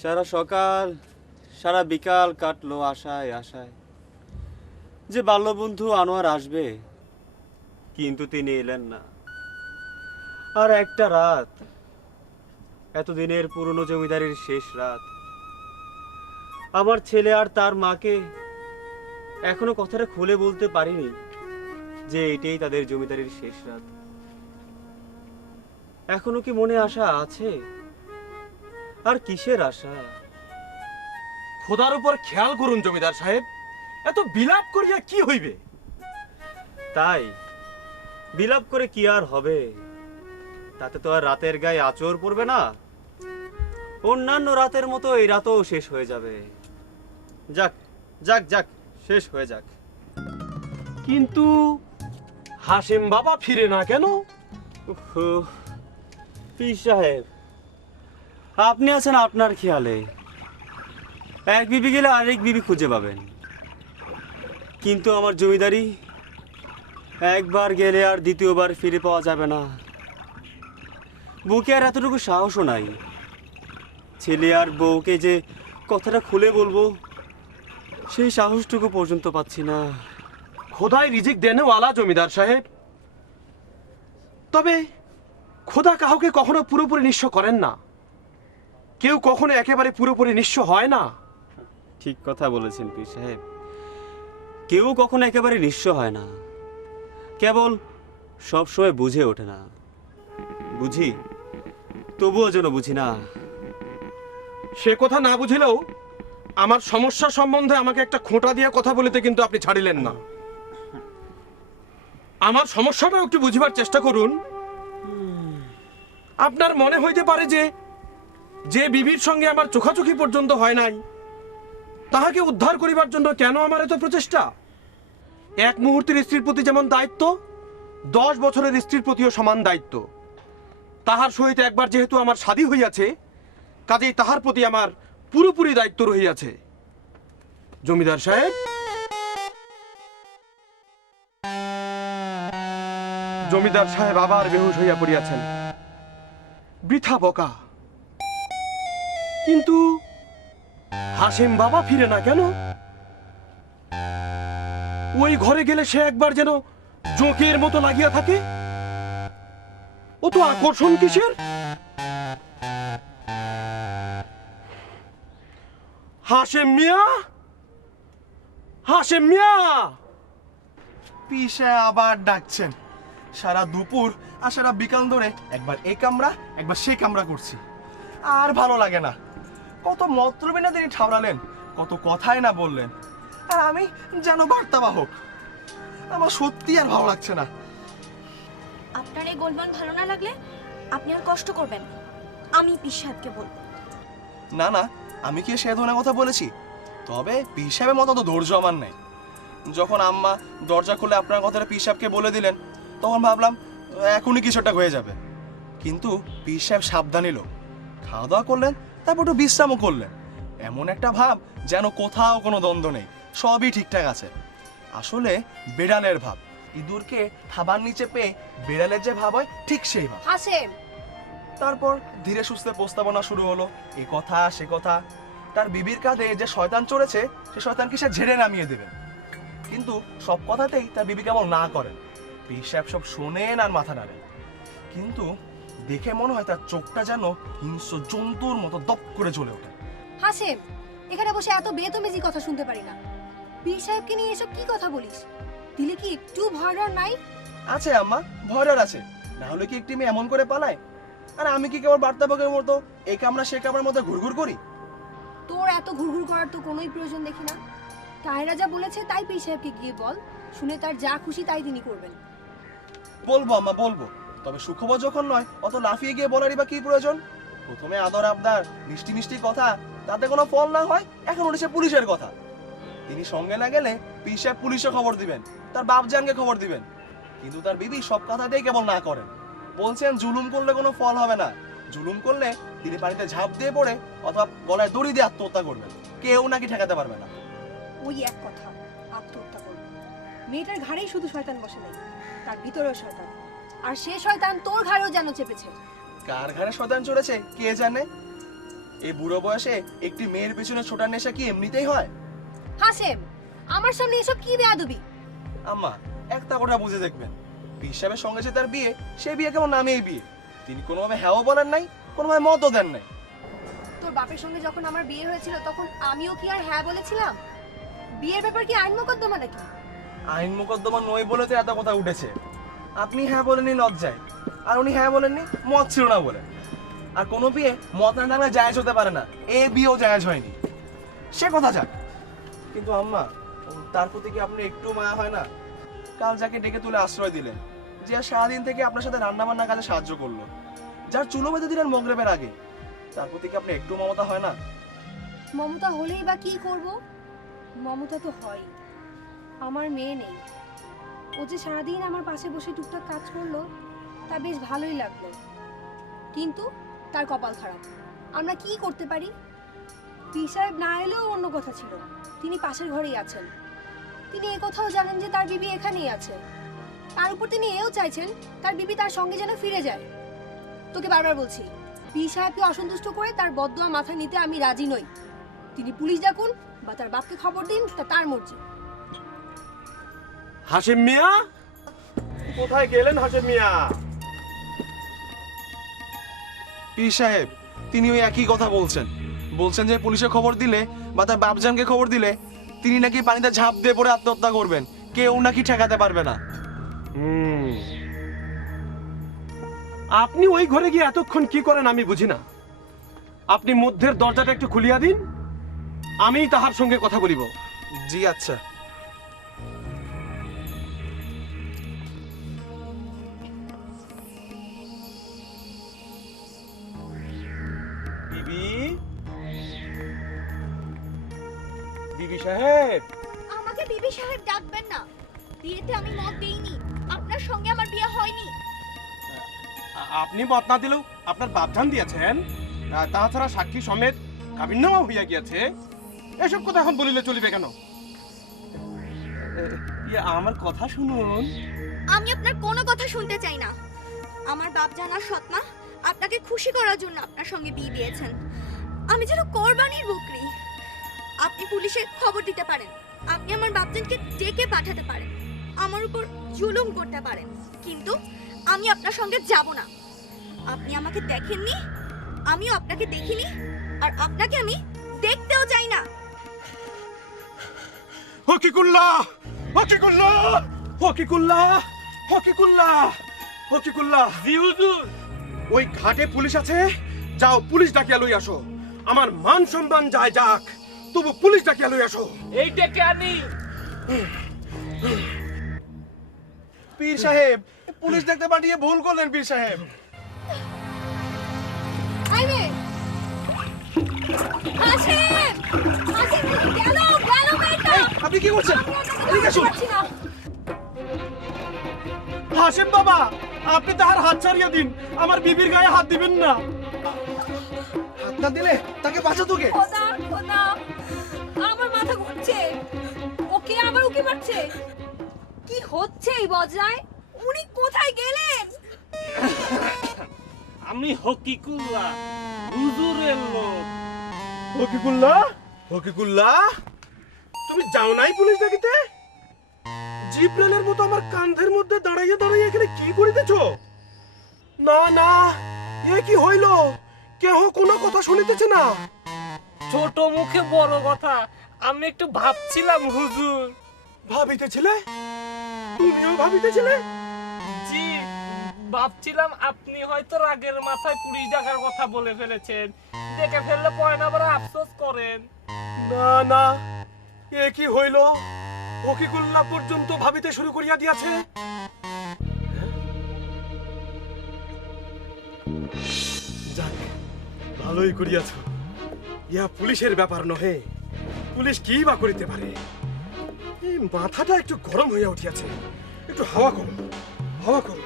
সারা সকাল সারা বিকাল কাটলো আশায় আশায় যে বাল্যবন্ধু আনোয়ার আসবে, কিন্তু তিনি এলেন না। আর একটা রাত, এতদিনের পুরনো জমিদারির শেষ রাত, আমার ছেলে আর তার মাকে এখনো কথাটা খুলে বলতে পারিনি যে এটাই তাদের জমিদারির শেষ রাত। এখনো কি মনে আশা আছে? আর কিসের আশা? খোদার উপর খেয়াল করুন জমিদার সাহেব, এত বিলাপ করিয়া কি হইবে? তাই বিলাপ করে কি আর হবে? তাতে তো আর রাতের গায়ে আঁচড় পড়বে না। অন্যান্য রাতের মতো এই রাতও শেষ হয়ে যাবে। যাক যাক যাক, শেষ হয়ে যাক। কিন্তু হাসেম বাবা ফিরে না কেন? পীর সাহেব, আপনি আছেন আপনার খেয়ালে। এক বিবি গেলে আরেক বিবি খুঁজে পাবেন, কিন্তু আমার জমিদারি একবার গেলে আর দ্বিতীয়বার ফিরে পাওয়া যাবে না। বুকে আর এতটুকু সাহসও নাই ছেলে আর বউকে যে কথাটা খুলে বলবো, সেই সাহসটুকু পর্যন্ত পাচ্ছি না। খোদাই রিজিক দেনেওয়ালা জমিদার সাহেব, তবে খোদা কাউকে কখনো পুরোপুরি নিঃস্ব করেন না। কেউ কখনো একেবারে পুরোপুরি নিঃস্ব হয় না। ঠিক কথা বলেছেন পীর সাহেব, কেউ কখনো একেবারে নিঃস্ব হয় না, কেবল সবসময় বুঝে ওঠে না। বুঝি, তবুও যেন বুঝি না। সে কথা না বুঝিলেও আমার সমস্যা সম্বন্ধে আমাকে একটা খোঁটা দিয়ে কথা বলিতে কিন্তু আপনি ছাড়িলেন না। আমার সমস্যাটাও একটু বুঝিবার চেষ্টা করুন। আপনার মনে হইতে পারে যে যে বিবির সঙ্গে আমার চোখাচোখি পর্যন্ত হয় নাই, তাহাকে উদ্ধার করিবার জন্য কেন আমার এত প্রচেষ্টা? এক মুহূর্তের স্ত্রীর প্রতি যেমন দায়িত্ব, 10 বছরের স্ত্রীর প্রতিও সমান দায়িত্ব। তাহার সহিত একবার যেহেতু আমার শাদী হইয়াছে, কাজেই তাহার প্রতি আমার পুরোপুরি দায়িত্ব রহিয়াছে। জমিদার সাহেব, জমিদার সাহেব আবার বেহুশ হইয়া পড়িয়াছেন। বৃথা বকা। কিন্তু হাসেম বাবা ফিরে না কেন? ওই ঘরে গেলে সে একবার যেন জোঁকের মতো লাগিয়া থাকে। ও তো আকর্ষণ কিসের? হাসেম মিয়া, হাসেম মিয়া! পিসা আবার ডাকছেন। সারা দুপুর আর সারা বিকাল ধরে একবার এ কামরা একবার সে কামরা করছি, আর ভালো লাগে না। কত মতলবে না তিনি ঠাউরালেন, কত কথাই না বললেন, আর আমি যেন বার্তাবাহক। আমার সত্যি আর ভালো লাগছে না। আপনার এই গোলমাল ভালো না লাগলে আপনি আর কষ্ট করবেন না, আমি পীর সাহেবকে বলবো। না না, আমি কি সে ধরনের কথা বলেছি? তবে পীর সাহেবের মতো তো ধৈর্য আমার নেই। যখন আম্মা দরজা খুলে আপনার কথাটা পীর সাহেবকে বলে দিলেন, তখন ভাবলাম এখনই কিছু একটা হয়ে যাবে, কিন্তু পীর সাহেব সাবধান এলো, খাওয়া দাওয়া করলেন, তারপর একটু বিশ্রামও করলেন। এমন একটা ভাব যেন কোথাও কোনো দ্বন্দ্ব নেই, সবই ঠিকঠাক আছে। আসলে বেড়ালের ভাব, ইঁদুরকে থাবার নিচে পেয়ে বেড়ালের যে ভাব হয় ঠিক সেই ভাব। হাসেম, তারপর ধীরে সুস্থে প্রস্তাবনা শুরু হলো, এ কথা সে কথা। তার বিবির কাঁধে যে শয়তান চড়েছে সে শয়তানকে সে ঝেড়ে নামিয়ে দেবেন, কিন্তু সব কথাতেই তার বিবি কেবল না করেন। পীর সাহেব সব শোনেন আর মাথা নাড়েন, কিন্তু দেখে মনে হয় তার চোখটা যেন হিংস্র জন্তুর মতো দপ করে জ্বলে ওঠে। হাসেম, এখানে বসে এত বেতমেজি কথা শুনতে পারি না। পীর সাহেবকে নিয়ে এসব কি কথা বলিস? দিলে কি একটু ভয় ডর নাই? আছে আম্মা, ভয়ডর আছে, না হলে কি একটি মেয়ে এমন করে পালায়? আর আমি কি কেবল বার্তাবকের মতো এই কামরা সে কামরার মধ্যে ঘুরঘুর করি? তোর এত ঘুরঘুর করার তো কোনোই প্রয়োজন দেখি না। তাহেরা যা বলেছে তাই পীর সাহেবকে গিয়ে বল, শুনে তার যা খুশি তাই তিনি করবেন। বলবো আম্মা, বলবো, তবে সুখবর যখন নয় অত লাফিয়ে গিয়ে বলারই বা কি প্রয়োজন? প্রথমে আদর আবদার, মিষ্টি মিষ্টি কথা, তাতে কোনো ফল না হয় এখন উঠেছে পুলিশের কথা। তিনি সঙ্গে না গেলে পীর সাহেব পুলিশে খবর দিবেন, তার বাপজানকে খবর দিবেন, কিন্তু তার বিবি সব কথাতেই কেবল না করেন। বলছেন জুলুম করলে কোনো ফল হবে না, জুলুম করলে তিনি পানিতে ঝাঁপ দিয়ে পড়ে অথবা গলায় দড়ি দিয়ে আত্মহত্যা করবেন, কেউ নাকি ঠেকাতে পারবে না। ওই এক কথা, আত্মহত্যা করবে। মেয়েটার ঘাড়েই শুধু শয়তান বসে নাই, তার ভিতরেও শয়তান, আর সে শয়তান তোর ঘাড়েও যেন চেপেছে। কার ঘরে শয়তান চড়েছে কে জানে? এই বুড়ো বয়সে একটি মেয়ের পেছনে ছোটার নেশা কি এমনিতেই হয়? হাসেম, আমার সামনে এসব কি বেয়াদবি? আম্মা, একটা কথা বুঝে দেখবেন, পীর সাহেবের সঙ্গে যে তার বিয়ে, সে বিয়ে কেমন নামেই বিয়ে। তিনি কোনোভাবে হ্যাঁও বলেন নাই, কোনোভাবে মতও দেন নাই। তোর বাপের সঙ্গে যখন আমার বিয়ে হয়েছিল তখন আমিও কি আর হ্যাঁ বলেছিলাম? বিয়ের ব্যাপার কি আইন মোকদ্দমা নাকি? আইন মোকদ্দমা নয় বলে তো এত কথা উঠেছে। আপনি হ্যাঁ বলেননি লজ্জায়, আর উনি হ্যাঁ বলেননি মত ছিল না বলে। আর কোনো বিয়ে মত না থাকলে জায়েজ হতে পারে না, এ বিয়েও জায়েজ হয়নি, সে কথা যাক। কিন্তু আম্মা, তার প্রতি কি আপনি একটু মায়া হয় না? কাল যাকে ডেকে তুলে আশ্রয় দিলেন, যে আর সারাদিন থেকে আপনার সাথে রান্না বান্নার কাজে সাহায্য করলো, যার চুলো বেঁধে দিলেন মগরেবের আগে, তার প্রতি কি আপনি একটু মমতা হয় না? মমতা হলেই বা কি করব? মমতা তো হয়। আমার মেয়ে নেই, ও যে সারাদিন আমার পাশে বসে টুকটাক কাজ করলো তা বেশ ভালোই লাগলো, কিন্তু তার কপাল খারাপ। আমরা কি করতে পারি? পীর সাহেব না এলেও অন্য কথা ছিল, তিনি পাশের ঘরেই আছেন। তিনি এ কথাও জানেন যে তার বিবি এখানেই আছে, তার উপর তিনি এও চাইছেন তার বিবি তার সঙ্গে যেন ফিরে যায়। তোকে বারবার বলছি, পীর সাহেবকে অসন্তুষ্ট করে তার বদদোয়া মাথায় নিতে আমি রাজি নই। তিনি পুলিশ ডাকুন বা তার বাপকে খবর দিন, তা তার মর্জি। হাসেম মিয়া, কোথায় গেলেন হাসেম মিয়া? পীর সাহেব তিনি ওই একই কথা বলছেন, বলছেন যে পুলিশে খবর দিলে বা তার বাপজানকে খবর দিলে তিনি নাকি পানিতে ঝাঁপ দিয়ে পড়ে আত্মহত্যা করবেন, কেউ নাকি ঠেকাতে পারবে না। আপনি ওই ঘরে গিয়ে এতক্ষণ কি করেন আমি বুঝি না। আপনি মধ্যের দরজাটা একটু খুলিয়া দিন, আমি তাহার সঙ্গে কথা বলিব। জি আচ্ছা। বিবি, বিবি সাহেব। আমাকে বিবি সাহেব ডাকবেন না, বিয়েতে আমি মত দেইনি, আপনার সঙ্গে আমার বিয়ে হয়নি। আপনি মত না দিলেও আপনার বাপজান দিয়েছেন, তাছাড়া সাক্ষী সমেত কাবিননামা হইয়া গিয়েছে। এসব কথা এখন বলিলে চলিবে কেন? আমার কথা শুনুন। আমি আপনার কোনো কথা শুনতে চাই না। আমার বাপ জানার সৎমা আপনাকে খুশি করার জন্য আপনার সঙ্গে বিয়ে দিয়েছেন। আমি যেন কোরবানির বকরি। আপনি পুলিশে খবর দিতে পারেন, আপনি আমার বাপজানকে ডেকে পাঠাতে পারেন, আমার উপর জুলুম করতে পারেন, কিন্তু আমি আপনার সঙ্গে যাব না। আপনি আমাকে দেখেননি, আমিও আপনাকে দেখিনি, আর আপনাকে আমি দেখতেও চাই না। হকিকুল্লাহ, হকিকুল্লাহ, হকিকুল্লাহ, হকিকুল্লাহ, হকিকুল্লাহ। জি হুজুর। ওই ঘাটে পুলিশ আছে, যাও পুলিশ ডাকিয়া লই আসো। আমার মান সম্মান যায় যাক, তবু পুলিশ ডাকিয়া লই আসো। এই ডেকে আনি। পীর সাহেব, পুলিশ দেখতে পাঠিয়ে ভুল করলেন পীর সাহেব। আইবে হাসেম, হাসেম গেল গেল মেয়েটা। আপনি কি করছেন? আমি আর তাকে ধরতে পারছি না। হাসিম বাবা, আপনি তাহার হাত ছাড়িয়ে দিন, আমার বিবির গায়ে হাত দিবেন না। হাত না দিলে তাকে বাঁচাতো কে? খোদা খোদা, আমার মাথা ঘুরছে। ওকে আবার উকি মারছে। কি হচ্ছে এই বজরায়? উনি কোথায় গেলেন? আমি হকিকুল্লাহ, হুজুরের লোক। হকিকুল্লাহ, হকিকুল্লাহ, তুমি যাও নাই পুলিশ ডাকিতে? জিব্রাইলের মতো আমার কাঁধের মধ্যে দাঁড়াইয়ে দাঁড়াইয়ে এখানে কি করিতেছো? না না, এ কি হইল? কেহ কোনো কথা শুনিতেছে না। ছোট মুখে বড় কথা, আমি একটু ভাবছিলাম হুজুর। ভাবিতেছিলে? তুমিও ভাবিতেছিলে? জি, ভাবছিলাম আপনি হয়তো রাগের মাথায় পুলিশ ডাকার কথা বলে ফেলেছেন, দেখে ফেললে পরে না আবার আফসোস করেন। না না, এ কি হইল? হকিকুল্লাহ পর্যন্ত ভাবিতে শুরু করিয়া দিয়াছে। যাক, ভালোই করিয়াছ। ইয়া পুলিশের ব্যাপার নহে। পুলিশ কি বা করিতে পারে? এই মাথাটা একটু গরম হইয়া উঠিয়াছে। একটু হাওয়া করো, হাওয়া করো।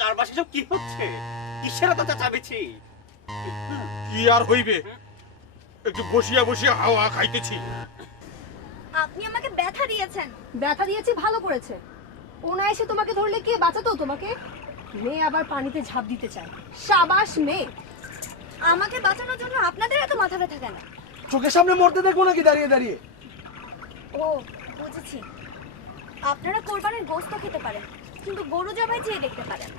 চারপাশে সব কি হচ্ছে? কিসের কথা চাবেছি? কি আর হইবে? একটু বসিয়া বসিয়া হাওয়া খাইতেছি। আপনি আমাকে ব্যথা দিয়েছেন। ব্যথা দিয়েছি, ভালো করেছে। ও না এসে তোমাকে ধরলে কে বাঁচাতো তোমাকে? মেয়ে আবার পানিতে ঝাঁপ দিতে চায়। সাবাস মেয়ে। আমাকে বাঁচানোর জন্য আপনাদের এত মাথা ব্যথা কেন? চোখের সামনে মরতে দেখবো নাকি দাঁড়িয়ে দাঁড়িয়ে? ও, বুঝেছি। আপনারা কোরবানির গোশত খেতে পারেন, কিন্তু গরু জবাই চেয়ে দেখতে পারেন।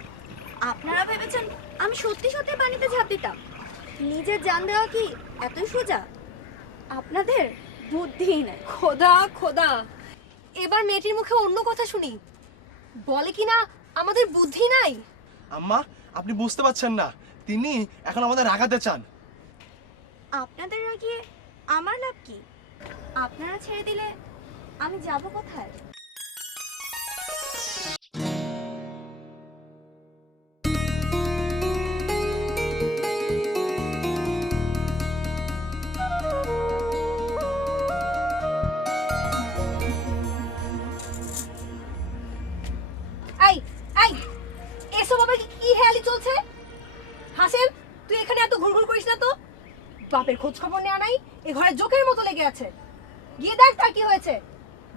আপনারা ভেবেছেন আমি সত্যি সত্যি পানিতে ঝাঁপ দিতাম? নিজের জান দেওয়া কি এতই সোজা? আপনাদের বুদ্ধিই নাই। খোদা খোদা, এবার মেয়েটির মুখে অন্য কথা শুনি। বলে কি না আমাদের বুদ্ধি নাই? আম্মা, আপনি বুঝতে পারছেন না, তিনি এখন আমাদের রাগাতে চান। আপনাদের রাগিয়ে আমার লাভ কি? আপনারা ছেড়ে দিলে আমি যাব কোথায়? এই এই, এসব আবার কি হেয়ালি চলছে? হাসেম, তুই এখানে এত ঘুরঘুর করিস না তো। বাপের খোঁজ খবর নেওয়া নাই, এ ঘরে জোকের মতো লেগে আছে। গিয়ে দেখ তার কি হয়েছে।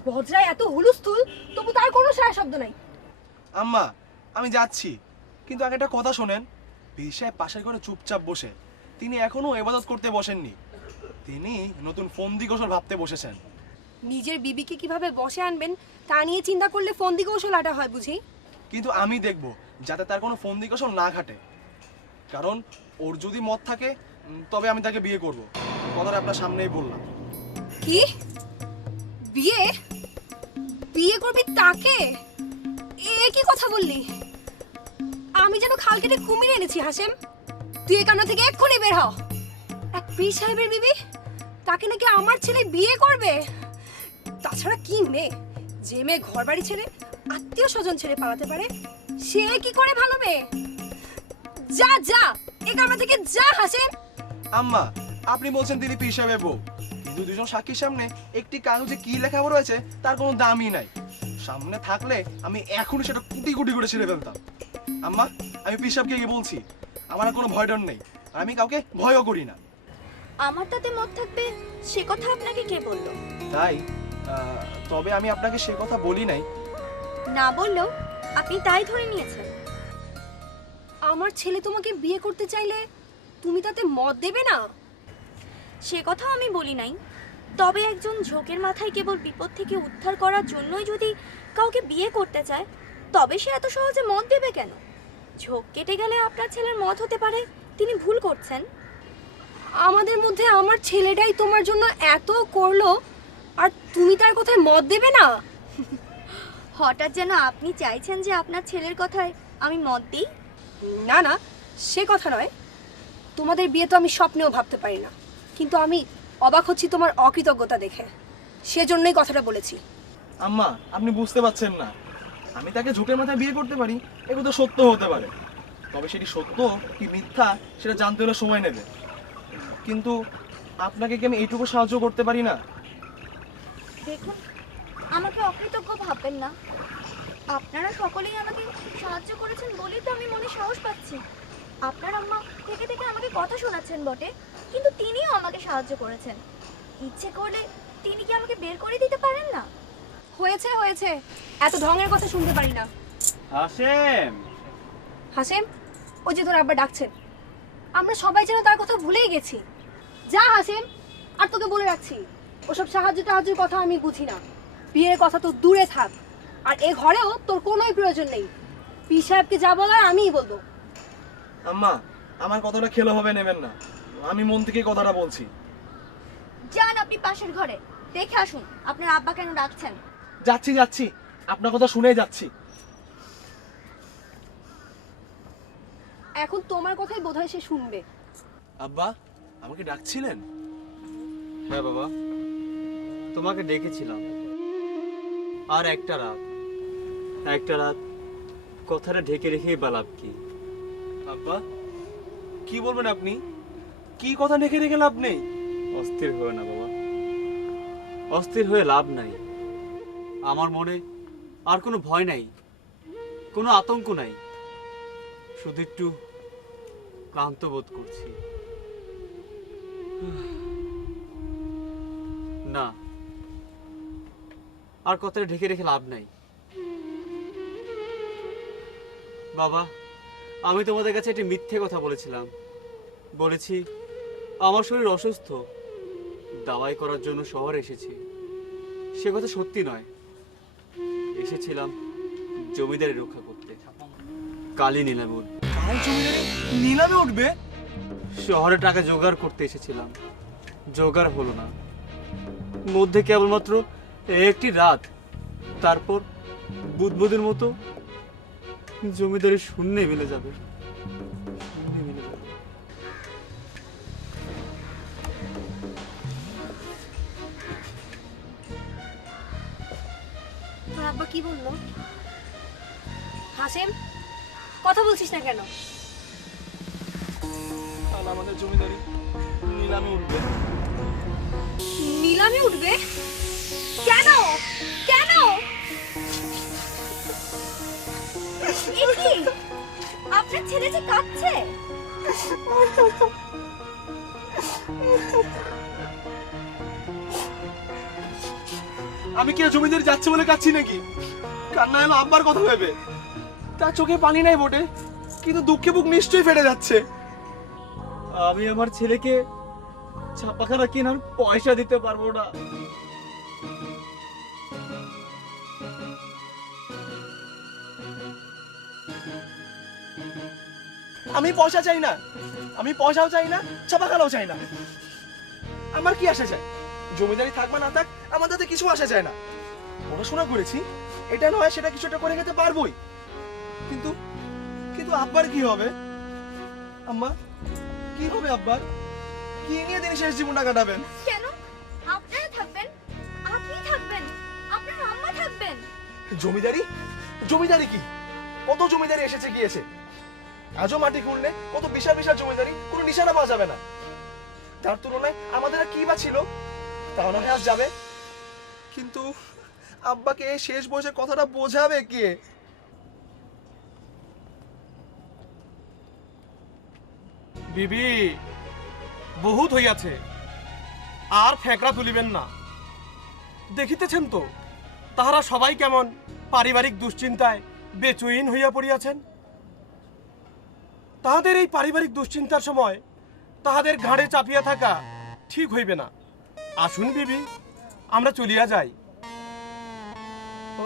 বজরায় এত হুলুস্থুল, তবু তার কোনো সারা শব্দ নাই। আম্মা, আমি যাচ্ছি, কিন্তু আগে একটা কথা শোনেন। পীর সাহেব পাশের ঘরে চুপচাপ বসে, তিনি এখনো ইবাদত করতে বসেননি। তিনি নতুন ফন্দি কৌশল ভাবতে বসেছেন। নিজের বিবিকে কিভাবে বসে আনবেন তা নিয়ে চিন্তা করলে ফন্দি কৌশল আটা হয় বুঝি। কিন্তু আমি দেখব যাতে তার কোনো ফন্দি কৌশল না ঘাটে। কারণ ওর যদি মত থাকে, তবে আমি তাকে বিয়ে করব। কথাটা আপনার সামনেই বললাম। কি? বিয়ে? বিয়ে করবি তাকে? এ কি কথা বললি? আমি যেন খাল কেটে কুমির এনেছি হাসেম। তুই এই কান্না থেকে এক্ষুনি বের হ। এক পীর সাহেবের বিবি, তাকে নাকি আমার ছেলে বিয়ে করবে? তাছাড়া কি মেয়ে, যে মেয়ে ঘর বাড়ি ছেড়ে আত্মীয় স্বজন ছেড়ে পালাতে পারে, সে কি করে ভালো মেয়ে? যা যা, এই কান্না থেকে যা হাসেম। আম্মা, আপনি বলছেন তিনি পীর সাহেবের বউ, কিন্তু দুজন সাক্ষীর সামনে একটি কাগজে কি লেখা রয়েছে তার কোনো দামই নাই। সামনে থাকলে আমি এখনই সেটা কুটি কুটি করে ছিঁড়ে ফেলতাম। আম্মা, আমি পীর সাহেবকে গিয়ে বলছি, আমার আর কোনো ভয় ডর নেই, আর আমি কাউকে ভয়ও করি না। আমার তাতে মত থাকবে সে কথা আপনাকে কে বলল? তাই তবে আমি আপনাকে সে কথা বলি নাই। না বললেও আপনি তাই ধরে নিয়েছেন। আমার ছেলে তোমাকে বিয়ে করতে চাইলে তুমি তাতে মত দেবে না? সে কথা আমি বলি নাই। তবে একজন ঝোঁকের মাথায় কেবল বিপদ থেকে উদ্ধার করার জন্যই যদি কাউকে বিয়ে করতে চায়, তবে সে এত সহজে মত দেবে কেন? ঝোঁক কেটে গেলে আপনার ছেলের মত হতে পারে তিনি ভুল করছেন। আমাদের মধ্যে আমার ছেলেটাই তোমার জন্য এত করলো, আর তুমি তার কথায় মত দেবে না? হঠাৎ যেন আপনি চাইছেন যে আপনার ছেলের কথায় আমি মত দিই? না না, সে কথা নয়। তোমাদের বিয়ে তো আমি স্বপ্নেও ভাবতে পারি না, কিন্তু আমি অবাক হচ্ছি তোমার অকৃতজ্ঞতা দেখে। সেজন্যই কথাটা বলেছি। আম্মা, আপনি বুঝতে পারছেন না, আমি তাকে ঝুঁকে মাথায় বিয়ে করতে পারি, এগুলো তো সত্য হতে পারে। তবে সেটি সত্য কি মিথ্যা সেটা জানতে হলে সময় নেবে। কিন্তু আপনাকে কি আমি এইটুকু সাহায্য করতে পারি না? দেখুন, আমাকে অকৃতজ্ঞ ভাববেন না। আপনারা সকলেই আমাকে সাহায্য করেছেন বলেই তো আমি মনে সাহস পাচ্ছি। আপনার আম্মা থেকে থেকে আমাকে কথা শোনাচ্ছেন বটে, কিন্তু তিনিও আমাকে সাহায্য করেছেন। ইচ্ছে করলে তিনি কি আমাকে বের করে দিতে পারেন না? হয়েছে হয়েছে, এত ঢঙের কথা শুনতে পারি না। হাসেম, হাসেম, ওই যে তোর আব্বা ডাকছেন। আমরা সবাই যেন তার কথা ভুলেই গেছি। যা হাসেম, আর তোকে বলে রাখছি, ওসব সাহায্যের কথা আমি বুঝি না। বিয়ের কথা তো দূরে থাক, আর এ ঘরেও তোর কোনোই প্রয়োজন নেই। পীর সাহেবকে যা বলার আমিই বলবো। আম্মা, আমার কথাটা খেলো হবে নেবেন না, আমি মন থেকে কথাটা বলছি। যান আপনি পাশের ঘরে, দেখে আসুন আপনার আব্বা কেন ডাকছেন। যাচ্ছি যাচ্ছি, আপনার কথা শুনেই যাচ্ছি। এখন তোমার কথাই বোধহয় সে শুনবে। আব্বা, আমাকে ডাকছিলেন? হ্যাঁ বাবা, তোমাকে ডেকেছিলাম। আর একটা রাত কথাটা ঢেকে রেখেই বা লাভ কি? আব্বা, কি বলবেন আপনি? কি কথা ঢেকে রেখে লাভ নেই। অস্থির হয়ে না বাবা, অস্থির হয়ে লাভ নাই। আমার মনে আর কোনো ভয় নাই, কোনো আতঙ্ক নাই, শুধু একটু ক্লান্ত বোধ করছি। না, আর কথাটা ঢেকে রেখে লাভ নাই। বাবা, আমি তোমাদের কাছে একটি মিথ্যে কথা বলেছিলাম। বলেছি আমার শরীর অসুস্থ, দাওয়াই করার জন্য শহরে এসেছি। সে কথা সত্যি নয়। এসেছিলাম জমিদারি রক্ষা করতে। কালী নিলামে উঠবে। কাল জমিদারি নিলামে উঠবে? শহরে টাকা জোগাড় করতে এসেছিলাম, জোগাড় হলো না। মধ্যে কেবলমাত্র একটি রাত, তারপর বুদবুদের মতো জমিদারি শূন্যে মিলে যাবে। শূন্যে মিলে যাবে। তোর আব্বা কি বললো? হাসেম, কথা বলছিস না কেন? কাল আমাদের জমিদারি নিলামে উঠবে। নিলামে উঠবে? কেন কেন? এ কি? আপনার ছেলে যে কাঁদছে। আমি কি আর জমিদারি যাচ্ছে বলে কাচ্ছি নাকি? কান্না এলো আব্বার কথা ভেবে। তার চোখে পানি নাই বটে, কিন্তু দুঃখে বুক নিশ্চয়ই ফেটে যাচ্ছে। আমি আমার ছেলেকে ছাপাখানা কেনার পয়সা দিতে পারবো না। আমি পয়সা চাই না, আমি পয়সাও চাই না, ছাপাখানাও চাই না। আমার কি আসা চাই? জমিদারি থাক বা না থাক, আমার তাতে কিছু আসা যায় না। পড়াশোনা করেছি, এটা নয় সেটা কিছুটা করে খেতে পারবোই। কিন্তু কিন্তু আব্বার কি হবে? আম্মা, কি হবে আব্বার? কি নিয়ে তিনি শেষ জীবনটা কাটাবেন? কেন? আপনারা থাকবেন, আপনি থাকবেন, আপনার আম্মা থাকবেন। জমিদারি? জমিদারি কি? কত জমিদারি এসেছে গিয়েছে। আজও মাটি খুঁড়লে কত বিশাল বিশাল জমিদারি, কোনো নিশানা পাওয়া যাবে না। তার তুলনায় আমাদের আর কি বা ছিল? তাও না হয় আজ যাবে। কিন্তু আব্বাকে এই শেষ বয়সে কথাটা বোঝাবে কে? বিবি, বহুত হইয়াছে, আর ফেকরা তুলিবেন না। দেখিতেছেন তো তাহারা সবাই কেমন পারিবারিক দুশ্চিন্তায় বেচুইন হইয়া পড়িয়াছেন। তাহাদের এই পারিবারিক দুশ্চিন্তার সময় তাহাদের ঘাড়ে চাপিয়া থাকা ঠিক হইবে না। আসুন বিবি, আমরা চলিয়া যাই।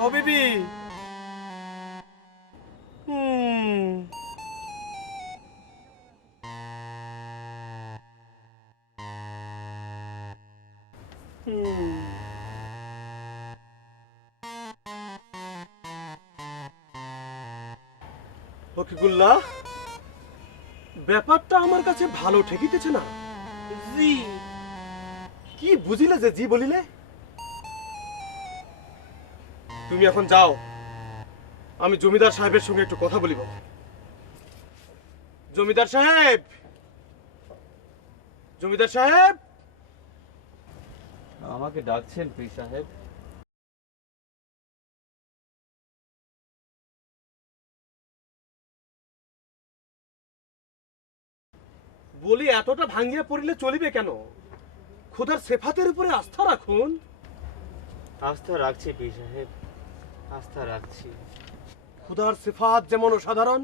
ও বিবি, ফকিকুল্লাহ, ব্যাপারটা আমার কাছে ভালো ঠেকিতেছে না। জি, কি বুঝিলে যে জি বলিলে? তুমি এখন যাও, আমি জমিদার সাহেবের সঙ্গে একটু কথা বলিব। জমিদার সাহেব, জমিদার সাহেব। আমাকে ডাকছেন পীর সাহেব? বলি এতটা ভাঙ্গিয়া পড়িলে চলিবে কেন? খোদার সেফাতের উপরে আস্থা রাখুন। আস্থা রাখছি পীর সাহেব, আস্থা রাখছি। খোদার সিফাত যেমন অসাধারণ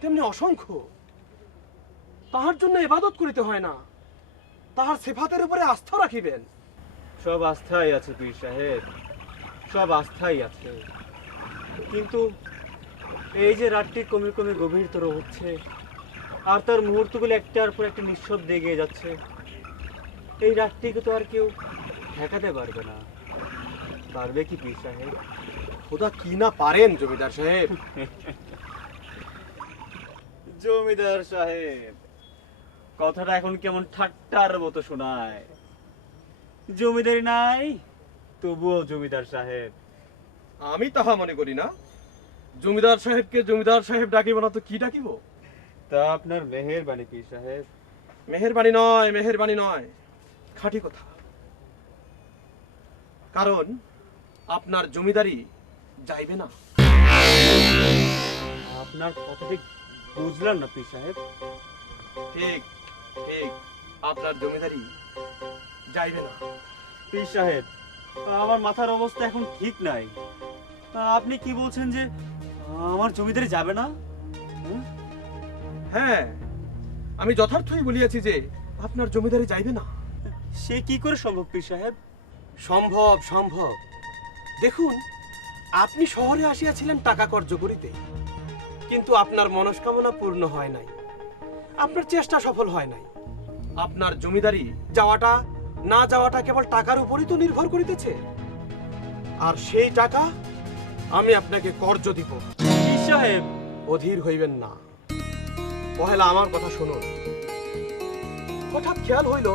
তেমনি অসংখ্য। তাহার জন্য ইবাদত করিতে হয় না, তাহার সিফাতের উপরে আস্থা রাখিবেন। সব আস্থাই আছে পীর সাহেব, সব আস্থাই আছে, কিন্তু এই যে রাতটি কমে কমে গভীরতর হচ্ছে আর তার মুহূর্তগুলো একটার পর একটা নিঃশব্দে এগিয়ে যাচ্ছে, এই রাতটিকে তো আর কেউ ঠেকাতে পারবে না। পারবে কি পীর সাহেব? খোদা কি না পারেন জমিদার সাহেব। জমিদার সাহেব, কথাটা এখন কেমন ঠাট্টার মতো শোনায়। জমিদারি নাই, তবুও জমিদার সাহেব। আমি তাহা মনে করি না। জমিদার সাহেবকে জমিদার সাহেব ডাকিব না তো কি ডাকিব? তা আপনার মেহেরবানি পীর সাহেব। মেহেরবানি নয়, মেহেরবানি নয়, খাঁটি কথা। কারণ আপনার জমিদারি যাইবে না। আপনার কথা ঠিক বুঝলাম না পীর সাহেব। ঠিক ঠিক, আপনার জমিদারি যাইবে না। পীর সাহেব, আমার মাথার অবস্থা এখন ঠিক নাই। আপনি কি বলছেন যে আমার জমিদারি যাবে না? হুম? হ্যাঁ, আমি যথার্থই বলিয়াছি যে আপনার জমিদারি যাইবে না। সে কি করে সম্ভব পীর সাহেব? সম্ভব, সম্ভব। দেখুন, আপনি শহরে আসিয়াছিলেন টাকা কর্য করিতে, কিন্তু আপনার মনস্কামনা পূর্ণ হয় নাই, আপনার চেষ্টা সফল হয় নাই। আপনার জমিদারি যাওয়াটা না যাওয়াটা কেবল টাকার উপরই তো নির্ভর করিতেছে, আর সেই টাকা আমি আপনাকে কর্য দিব। পীর সাহেব, অধীর হইবেন না। পহেলা আমার কথা শুনুন। হঠাৎ খেয়াল হইল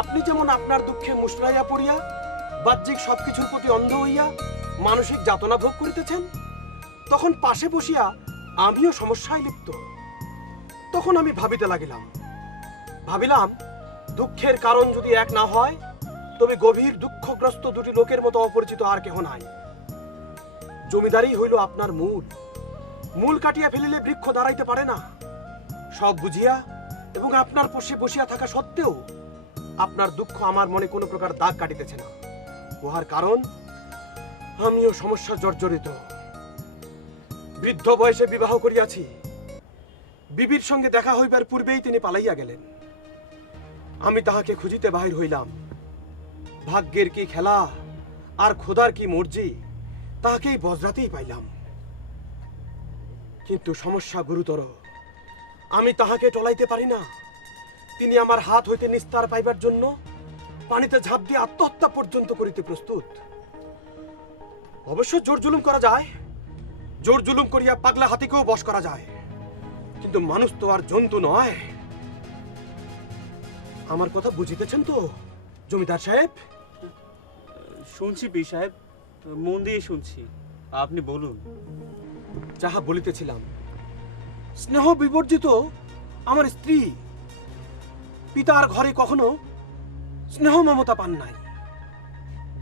আপনি যেমন আপনার দুঃখে মুশড়াইয়া পড়িয়া বাহ্যিক সবকিছুর প্রতি অন্ধ হইয়া মানসিক যাতনা ভোগ করিতেছেন, তখন পাশে বসিয়া আমিও সমস্যায় লিপ্ত। তখন আমি ভাবিতে ভাবিলাম দুঃখের কারণ যদি এক না হয়, তবে গভীর দুঃখগ্রস্ত দুটি লোকের মতো অপরিচিত আর কেহ নাই। জমিদারি হইল আপনার মূল কাটিয়া ফেলিলে বৃক্ষ দাঁড়াইতে পারে না। সব বুঝিয়া এবং আপনার পাশে বসিয়া থাকা সত্ত্বেও আপনার দুঃখ আমার মনে কোনো প্রকার দাগ কাটিতেছে না। উহার কারণ আমিও সমস্যা জর্জরিত। বৃদ্ধ বয়সে বিবাহ করিয়াছি। বিবির সঙ্গে দেখা হইবার পূর্বেই তিনি পালাইয়া গেলেন। আমি তাহাকে খুঁজিতে বাহির হইলাম। ভাগ্যের কি খেলা আর খোদার কি মর্জি, তাহাকেই বজরাতেই পাইলাম। কিন্তু সমস্যা গুরুতর। আমি তাহাকে টলাইতে পারি না। তিনি আমার হাত হইতে নিস্তার পাইবার জন্য পানিতে ঝাঁপ দিয়ে আত্মহত্যা পর্যন্ত করিতে প্রস্তুত। অবশ্য জোর জুলুম করা যায়, জোর জুলুম করিয়া পাগলা হাতিকেও বশ করা যায়, কিন্তু মানুষ তো আর জন্তু নয়। আমার কথা বুঝিতেছেন তো জমিদার সাহেব? শুনছি পীর সাহেব, মন দিয়ে শুনছি, আপনি বলুন। যাহা বলিতেছিলাম, স্নেহ বিবর্জিত আমার স্ত্রী পিতার ঘরে কখনো স্নেহ মমতা পান নাই।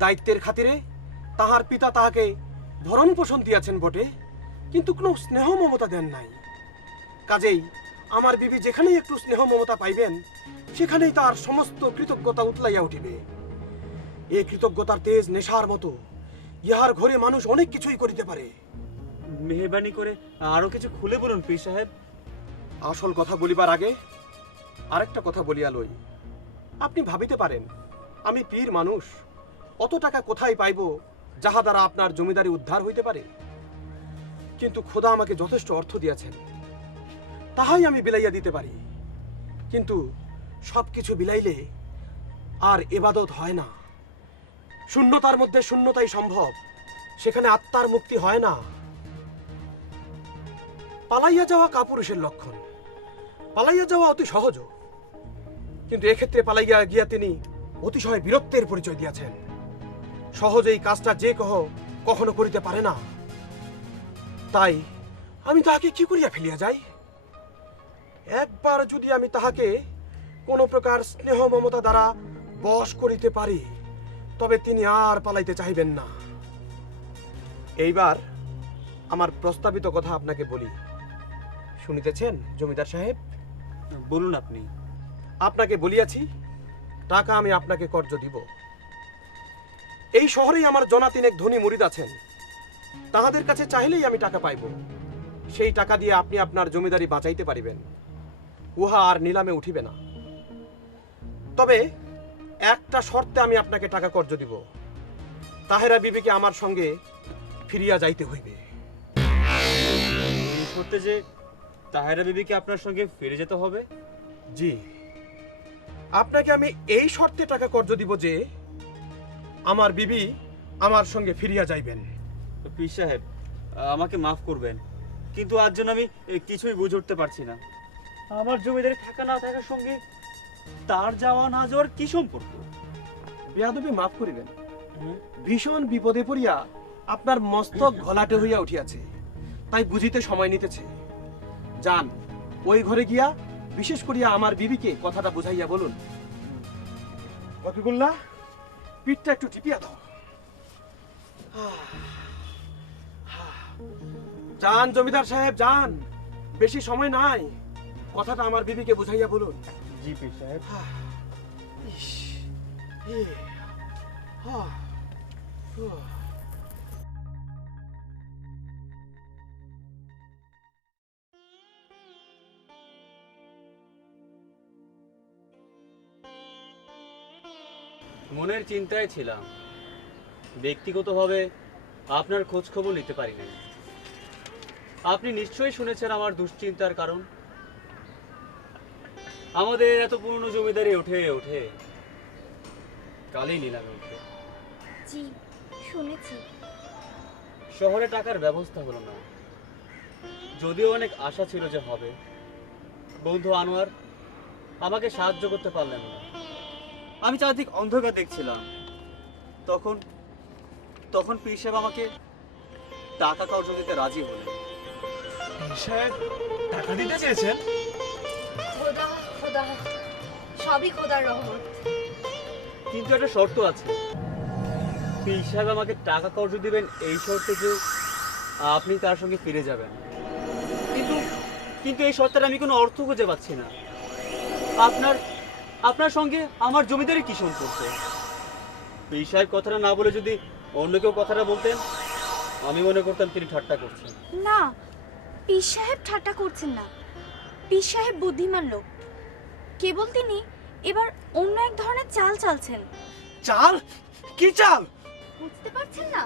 দায়িত্বের খাতিরে তাহার পিতা তাহাকে ভরণ পোষণ দিয়াছেন বটে, কিন্তু কোনো স্নেহ মমতা দেন নাই। কাজেই আমার বিবি যেখানেই একটু স্নেহ মমতা পাইবেন, সেখানেই তার সমস্ত কৃতজ্ঞতা উতলাইয়া উঠিবে। এই কৃতজ্ঞতার তেজ নেশার মতো, ইহার ঘরে মানুষ অনেক কিছুই করিতে পারে। মেহেরবানি করে আরো কিছু খুলে বলুন পীর সাহেব। আসল কথা বলিবার আগে আরেকটা কথা বলিয়া লই। আপনি ভাবিতে পারেন আমি পীর মানুষ, অত টাকা কোথায় পাইব যাহা দ্বারা আপনার জমিদারি উদ্ধার হইতে পারে। কিন্তু খোদা আমাকে যথেষ্ট অর্থ দিয়াছেন, তাহাই আমি বিলাইয়া দিতে পারি। কিন্তু সবকিছু বিলাইলে আর ইবাদত হয় না। শূন্যতার মধ্যে শূন্যতাই সম্ভব, সেখানে আত্মার মুক্তি হয় না। পালাইয়া যাওয়া কাপুরুষের লক্ষণ। পালাইয়া যাওয়া অতি সহজ, কিন্তু এক্ষেত্রে পালাইয়া গিয়া তিনি অতিশয় বীরত্বের পরিচয় দিয়াছেন। সহজেই কাজটা যে কখনো করিতে পারে না। তাই আমি তাহাকে কি করিয়া ফেলিয়া যাই? একবার যদি আমি তাহাকে কোনো প্রকার স্নেহ মমতা দ্বারা বশ করিতে পারি, তবে তিনি আর পালাইতে চাইবেন না। এইবার আমার প্রস্তাবিত কথা আপনাকে বলি, শুনিতেছেন জমিদার সাহেব? বলুন আপনি। আপনাকে বলিয়াছি টাকা আমি আপনাকে কর্জ দিব। এই শহরেই আমার জনা তিনেক ধনী মুরিদ আছেন, তাহাদের কাছে চাইলেই আমি টাকা পাইব। সেই টাকা দিয়ে আপনি আপনার জমিদারি বাঁচাইতে পারিবেন, উহা আর নিলামে উঠিবে না। তবে একটা শর্তে আমি আপনাকে টাকা কর্জ দিব, তাহেরা বিবিকে আমার সঙ্গে ফিরিয়া যাইতে হইবে। এই করতে যে তাহেরা বিবিকে আপনার সঙ্গে ফিরে যেতে হবে? জি, আপনাকে আমি এই শর্তে টাকা কর্জ দিব যে আমার বিবি আমার সঙ্গে ফিরিয়া যাইবেন। পীর সাহেব, আমাকে মাফ করবেন, কিন্তু আজ জন্য আমি কিছুই বুঝে উঠতে পারছি না। আমার জমিদারি থাকা না থাকার সঙ্গে তার যাওয়া না যাওয়ার কি সম্পর্ক? বেয়াদবি মাফ করিবেন, ভীষণ বিপদে পড়িয়া আপনার মস্তক ঘোলাটে হইয়া উঠিয়াছে, তাই বুঝিতে সময় নিতেছে। যান, ওই ঘরে গিয়া বিশেষ করিয়া আমার বিবিকে কথাটা বুঝাইয়া বলুন। রফিকুল্লাহ, পিঠটা একটু টিপিয়া দাও। যান জমিদার সাহেব, যান, বেশি সময় নাই, কথাটা আমার বিবিকে বুঝাইয়া বলুন। জি পীর সাহেব। ইস, এ, হা, হু। মনের চিন্তায় ছিলাম, ব্যক্তিগতভাবে আপনার খোঁজ খবর নিতে পারি নাই। আপনি নিশ্চয়ই শুনেছেন আমার দুশ্চিন্তার কারণ। আমাদের এত পুরনো জমিদারি ওঠে ওঠে কালই নিলামে উঠবে। জি, শুনেছি। শহরে টাকার ব্যবস্থা হলো না, যদিও অনেক আশা ছিল যে হবে। বন্ধু আনোয়ার আমাকে সাহায্য করতে পারলেন না। আমি চারদিক অন্ধকার দেখছিলাম। তখন তখন পীর সাহেব আমাকে টাকা কর্জ দিতে রাজি হলেন। পীর সাহেব টাকা দিতে চেয়েছেন? খোদা খোদা, সবই খোদার রহমত। কিন্তু একটা শর্ত আছে। পীর সাহেব আমাকে টাকা কর্জ দিবেন এই শর্তে যে আপনি তার সঙ্গে ফিরে যাবেন। কিন্তু কিন্তু এই শর্তের আমি কোনো অর্থ খুঁজে পাচ্ছি না। আপনার সঙ্গে আমার জমিদারি কি সম্পর্ক? পীর সাহেব কথাটা না বলে যদি অন্য কেউ কথাটা বলতেন, আমি মনে করতাম তিনি ঠাট্টা করছেন। না, পীর সাহেব ঠাট্টা করছেন না। পীর সাহেব বুদ্ধিমান লোক। কেবল তিনি এবার অন্য এক ধরনের চাল চালছেন। চাল? কি চাল? বুঝতে পারছেন না?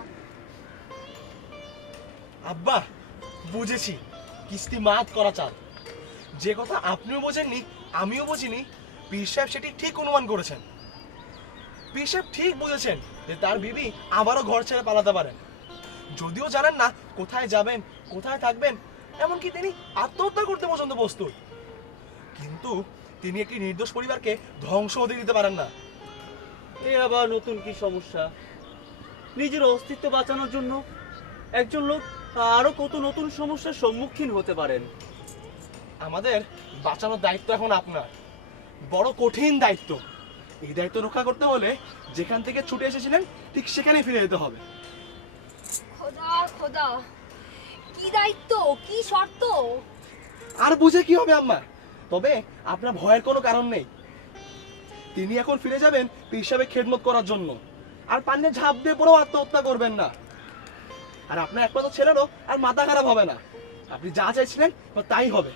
আব্বা, বুঝেছি, কিস্তি মাত করা চাল। যে কথা আপনিও বোঝেননি, আমিও বুঝিনি, পীর সাহেব সেটি ঠিক অনুমান করেছেন। পীর সাহেব ঠিক বুঝেছেন যে তার বিবি আবারও ঘর ছেড়ে পালাতে পারেন। যদিও জানেন না কোথায় যাবেন, কোথায় থাকবেন, এমনকি তিনি আত্মহত্যা করতে পর্যন্ত প্রস্তুত। কিন্তু তিনি একটি নির্দোষ পরিবারকে ধ্বংস হতে দিতে পারেন না। এ আবার নতুন কি সমস্যা? নিজের অস্তিত্ব বাঁচানোর জন্য একজন লোক আরো কত নতুন সমস্যার সম্মুখীন হতে পারেন। আমাদের বাঁচানোর দায়িত্ব এখন আপনার, বড় কঠিন দায়িত্ব। এই দায়িত্ব রক্ষা করতে হলে যেখান থেকে ছুটে এসেছিলেন ঠিক সেখানেই ফিরে যেতে হবে। খোদা খোদা, কি দায়িত্ব, কি শর্ত! আর বুঝে কি হবে আম্মা? তবে আপনার ভয়ের কোনো কারণ নেই। তিনি এখন ফিরে যাবেন পীর সাহেবের খেদমত করার জন্য, আর পান্নে ঝাঁপ দিয়ে পড়েও আত্মহত্যা করবেন না। আর আপনার একমাত্র ছেলেরও আর মাথা খারাপ হবে না। আপনি যা চাইছিলেন তাই হবে।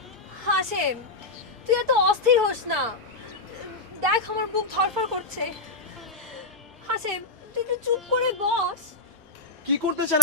হাসেম, তুই এত অস্থির হোস না। দেখ, আমার বুক ধড়ফড় করছে। হাসেম, তুই একটু চুপ করে বস। কি করতে চান